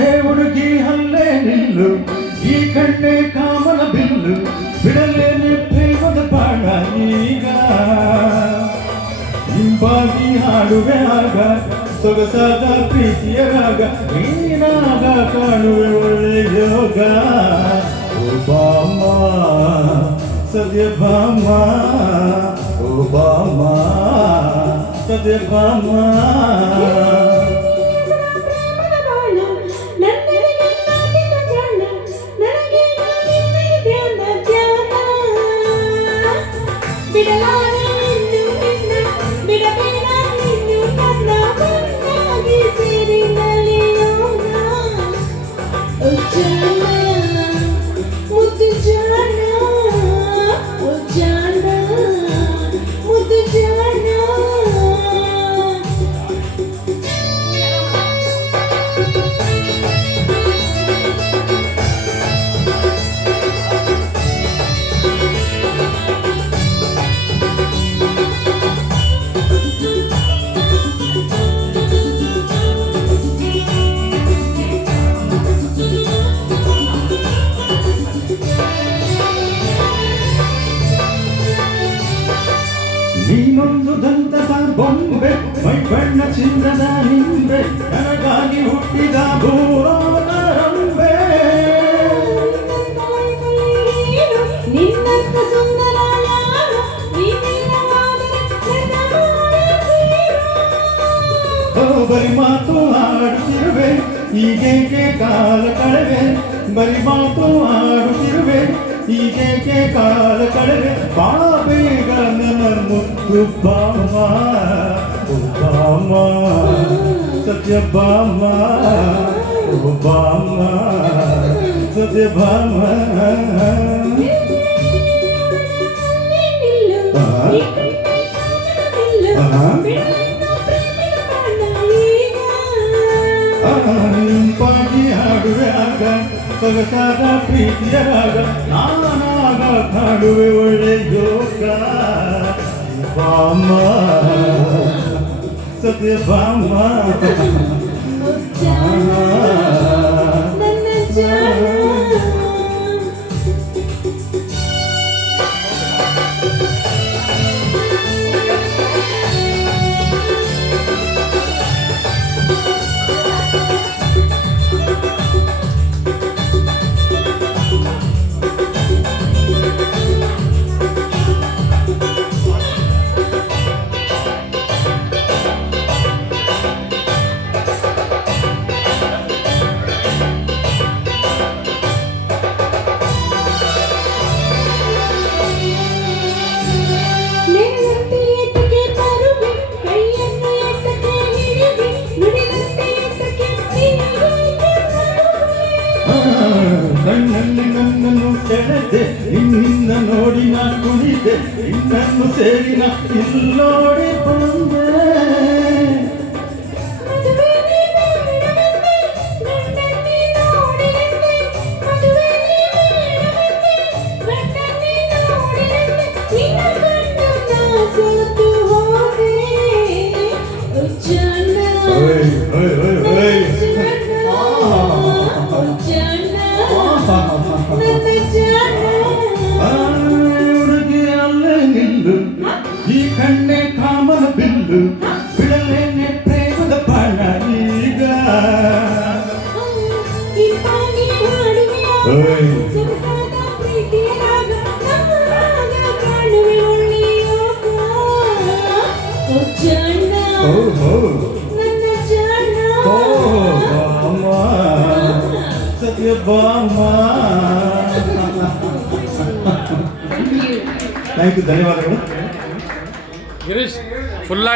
ಹೇ ಹುಡುಗಿ ಹಲ್ಲೆ ನಿಲ್ಲು, ಈ ಕಣ್ಣೆ ಕಾಮನ ಬಿಲ್ಲು, ಬಿಡಲೇನೆ ಪ್ರೇಮದ ಬಾಣ ಈಗ. ಹಿಂಬಾಗಿ ಹಾಡುವೆ ಆಗ ಸೊಗಸಾದ ಪ್ರೀತಿಯ ರಾಗ, ನೀನಾಗ ಕಾಣುವೆ ಒಳ್ಳೆ ಯೋಗ. ಓ ಬಾಮ ಸತ್ಯಭಾಮ, ಓ ಬಾಮ ಸತ್ಯಭಾಮ. ನೀನೊಂದು ದಂತದ ಬೊಂಬೆ, ಮೈ ಬಣ್ಣ ಚಿನ್ನದ ನಿಂಬೆ, ನನಗಾಗಿ ಹುಟ್ಟಿದ ಭೂರೋಣರಂಬೆ. ನಿನ್ನಂತ ಸುಂದರ ಬರಿ ಮಾತು ಆಡುತ್ತಿರುವೆ, ಈಗೇಕೆ ಕಾಲ ಕಳೆವೆ. ಬರಿ ಮಾತು ಆಡುತ್ತಿರುವೆ, ಈಗೇಕೆ ಕಾಲ ಕಳೆವೆ. ಬಾಳ ಬೇಗ ನನ್ನ ಮುತ್ತು ಬಾಮ, ಓ ಬಾಮ ಸತ್ಯಭಾಮ, ಓ ಬಾಮ ಸತ್ಯಭಾಮ. ಹಿಂಪಾಗಿ ಹಾಡುವೆ ಆಗ ಸೊಗಸಾದ ಪ್ರೀತಿಯ ರಾಗ, ನಾನಾಗ ಕಾಡುವೆ ಒಳ್ಳೆ ಯೋಗ. ಬಾಮ ಸತ್ಯಭಾಮ. ಕಣ್ಣಲ್ಲಿ ನನ್ನನ್ನು ಸೆಳೆದೆ, ನಿನ್ನಿಂದ ನೋಡಿ ನಾ ಕುಣಿದೆ, ನಿನ್ನನ್ನು ಸೇರಿ ನಾ ಇಲ್ಲೋಡಿ ಬಂದೆ. ಹುಡುಗಿ ಅಲ್ಲೇ ನಿಲ್ಲು, ಈ ಕಣ್ಣೆ ಕಾಮನ ಬಿಲ್ಲು, ಬಿಡಲೇನೆ ಪ್ರೇಮದ ಬಾಣ ಈಗ. ಸತ್ಯಭಾಮ. ಥ್ಯಾಂಕ್ ಯು, ಧನ್ಯವಾದಗಳು. ಗಿರೀಶ್ ಫುಲ್ ಆಗಿ